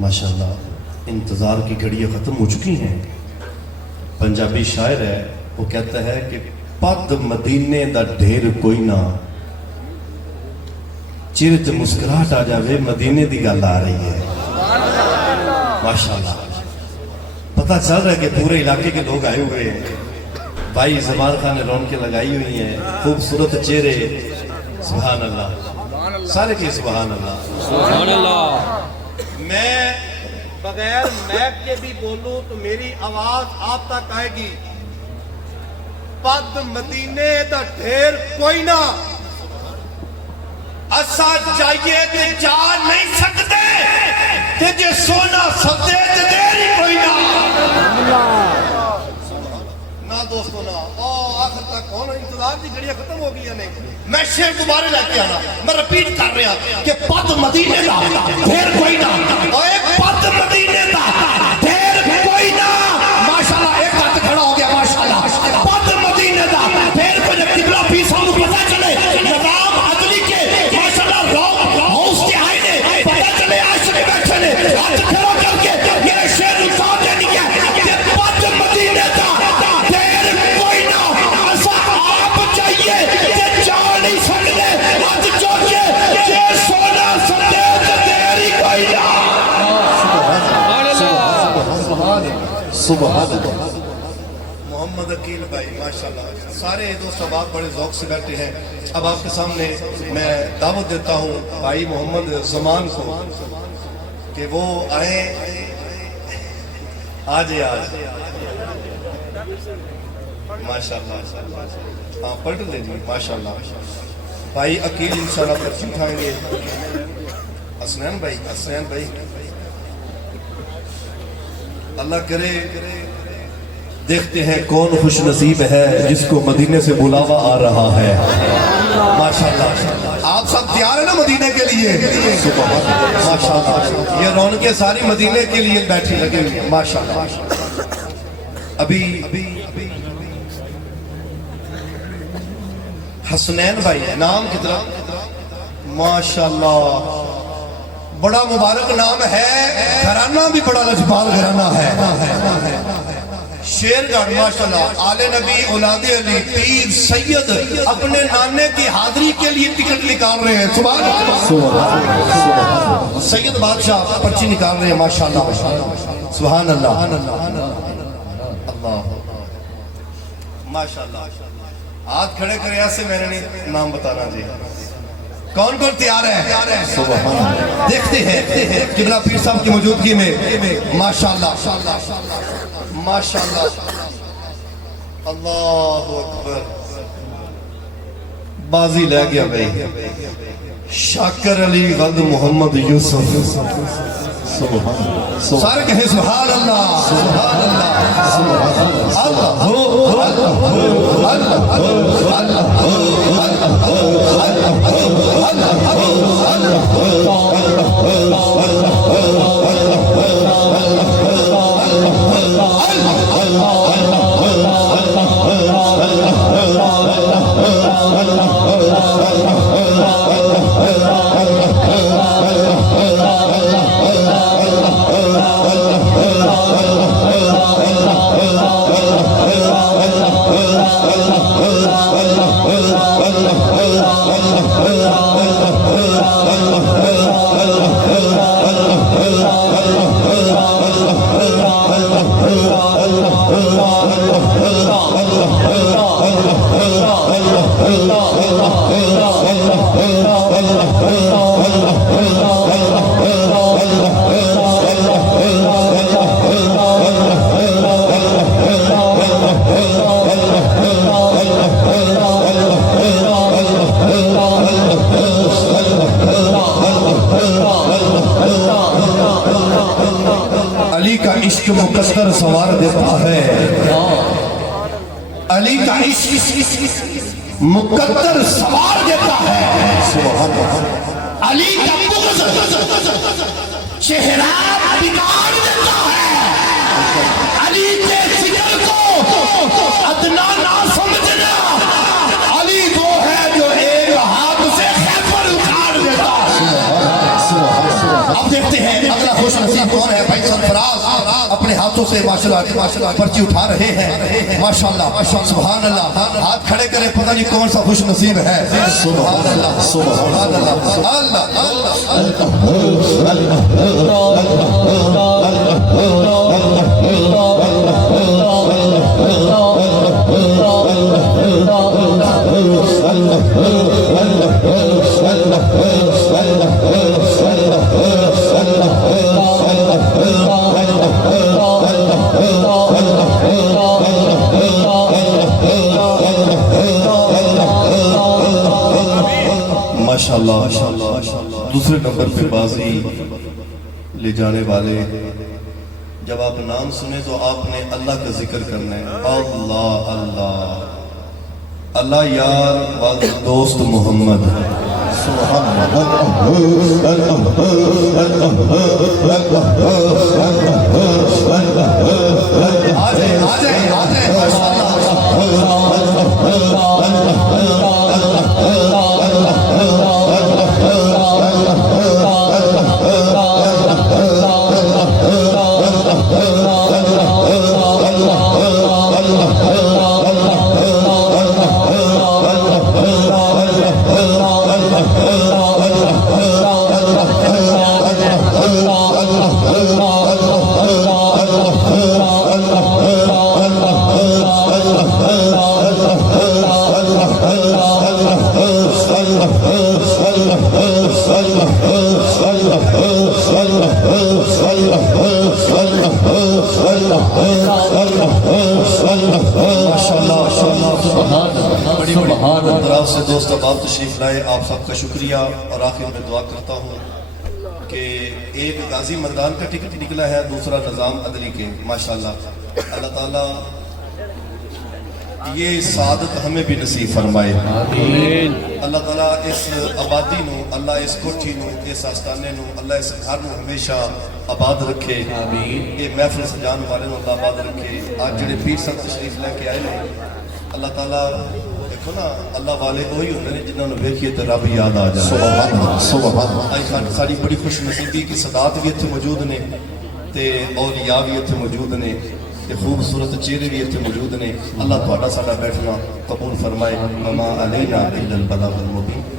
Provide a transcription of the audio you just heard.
ماشاءاللہ انتظار کی گھڑیاں ختم ہو چکی ہیں. پنجابی شاعر ہے, وہ کہتا ہے کہ پد مدینے دا ڈھیر کوئی نہ, چہرے تے مسکراہٹ آ جاوے, مدینے دی گل آ رہی ہے. ماشاءاللہ پتہ چل رہا ہے کہ پورے علاقے کے لوگ آئے ہوئے ہیں. بھائی زمان خان نے رونقیں لگائی ہوئی ہیں, خوبصورت چہرے, سبحان اللہ, سارے کی سبحان اللہ سبحان اللہ. میں بغیر میک کے بھی بولوں تو میری آواز آپ تک آئے گی. پد مدینے دا ڈھیر کوئی نہ, اسا جائیے تے جا نہیں سکتے, تے جے سونا سدے تے دیر ہی کوئی نہ. نہ دوستو نہ, آخر تک کون انتظار دی گھڑیاں ختم ہو گئی نہیں. میں شعر دوبارے لے کے آنا, میں رپیٹ کر رہا کہ پد مدینے دا ڈھیر کوئی نہ, اوے پد مدینے دا ڈھیر کوئی نہ. ماشاءاللہ ایک ہاتھ کھڑا ہو گیا, ماشاءاللہ. پد مدینے دا ڈھیر کوئی نہ. قبلہ پیر صاحب کو پتہ چلے نظام عدلی کے ماشاءاللہ روم ہاؤس کے آئے نے, پتہ چلے عاشق بیٹھے نے, ہاتھ کھڑا کر کے یہ شعر اتار دینی ہے کہ پد مدینے دا ڈھیر کوئی نہ, ایسا آپ چاہیے کہ جا نہیں سکتے, ہاتھ چوکے کہ سونا سدے تے دیر ہی کوئی نہ. سبحان اللہ. محمد عقیل بھائی ماشاءاللہ, سارے دوست احباب بڑے ذوق سے بیٹھے ہیں. اب آپ کے سامنے میں دعوت دیتا ہوں بھائی محمد زمان کو کہ وہ آئیں. آج ماشاءاللہ, ہاں پلٹ لیں جی, ماشاءاللہ. بھائی عقیل انشاءاللہ پرچی اٹھائیں گے. حسنین بھائی, حسنین بھائی, اللہ کرے دیکھتے ہیں کون خوش نصیب ہے جس کو مدینے سے بلاوا آ رہا ہے. ماشاءاللہ آپ سب تیار ہیں نا مدینے کے لیے؟ ماشاءاللہ یہ رونقیں ساری مدینے کے لیے بیٹھی لگے ہوئی ہیں. ماشاءاللہ ابھی حسنین بھائی نام کتنا ماشاءاللہ بڑا مبارک نام ہے, گھرانہ بھی بڑا لجپال گھرانہ ہے. شیر گڑھ ماشاءاللہ, آل نبی اولاد علی پیر سید اپنے نانے کی حاضری کے لیے ٹکٹ نکال رہے ہیں. سبحان اللہ, سید بادشاہ پرچی نکال رہے ہیں. ماشاءاللہ سبحان اللہ, اللہ ماشاءاللہ. ہاتھ کھڑے کرے ایسے, میں نے نہیں نام بتانا جی. کون کون تیار ہے؟ دیکھتے ہیں قبلہ پیر صاحب کی موجودگی میں. ماشاءاللہ ماشاءاللہ, اللہ اکبر. بازی لے گیا بھائی شاکر علی غد محمد یوسف. سارے کہیں سبحان اللہ, سبحان اللہ, اللہ ہو, اللہ ہو, اللہ ہو, اللہ ہو, اللہ ہو, اللہ ہو, اللہ ہو, اللہ ہو, علی کا عشق مقدر سوار دیتا ہے, علی کا عشق مقدر سوار دیتا ہے. علی کا بغض چہرہ بگاڑ دیتا ہے. علی کے فکر کو ادنا نہ سمجھنا, علی وہ ہے جو ایک ہاتھ سے خیبر اکھاڑ دیتا ہے. اب دیکھتے ہیں اگلا خوش نصیب کون ہے؟ بھائی سرفراز اپنے ہاتھوں سے ماشاءاللہ پرچی اٹھا رہے ہیں ماشاءاللہ سبحان اللہ ہاتھ کھڑے کرے پتہ نہیں کون سا خوش نصیب ہے سبحان اللہ سبحان اللہ ماشاءاللہ دوسرے نمبر پہ بازی لے جانے والے جب آپ نام سنیں تو آپ نے اللہ کا ذکر کرنا ہے اللہ اللہ اللہ یار واز دوست محمد طرف سے دوست احباب تشریف لائے آپ سب کا شکریہ اور آخر میں دعا کرتا ہوں کہ ایک غازی مردان کا ٹکٹ نکلا ہے دوسرا نظام عدلی کے ماشاءاللہ اللہ تعالیٰ یہ سعادت ہمیں بھی نصیب فرمائے اللہ تعالیٰ اس آبادی نو اللہ اس کوٹھی نو اس آستانے نو اللہ اس گھر نو ہمیشہ آباد رکھے یہ محفل سجان والے نو اللہ آباد رکھے آج جڑے پیر صاحب تشریف لے کے آئے نے اللہ تعالیٰ دیکھو نا اللہ والے وہی ہوتے ہیں جنہوں نے ویکھیے تو رب یاد آ جائے ساری بڑی خوش نصیبی کی صدات بھی اتنے موجود نے تے اولیاء بھی اتنے موجود نے تے خوبصورت چہرے بھی اتنے موجود نے اللہ تہاڈا ساڈا بیٹھنا قبول فرمائے وما علینا الا البلاغ المبین